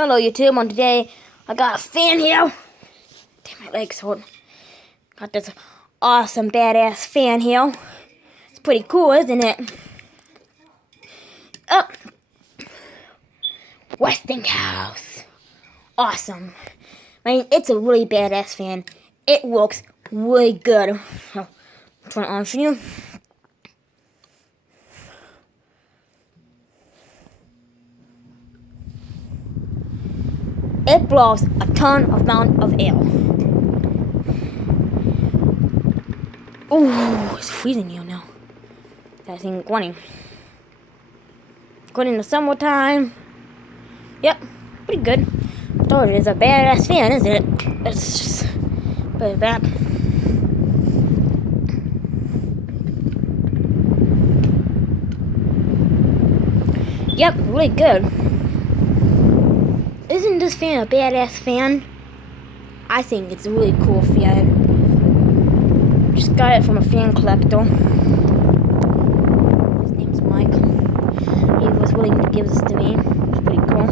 Hello YouTube, and today I got a fan here. Damn, my legs hurt. Got this awesome badass fan here. It's pretty cool, isn't it? Oh, Westinghouse. Awesome. I mean, it's a really badass fan. It works really good. So, turn it on for you. It blows a ton of amount of air. Ooh, it's freezing here now. That thing going. Going in the summertime. Yep, pretty good. Told you it's a badass fan, isn't it? Let's just put it back. Yep, really good. Isn't this fan a badass fan? I think it's a really cool fan. Just got it from a fan collector. His name's Mike. He was willing to give this to me. It's pretty cool.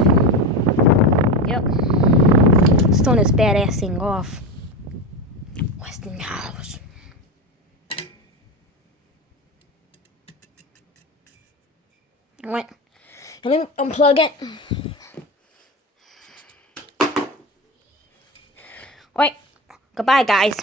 Yep. Let's turn this badass thing off. Westinghouse. Alright. And then unplug it. Alright. Goodbye, guys.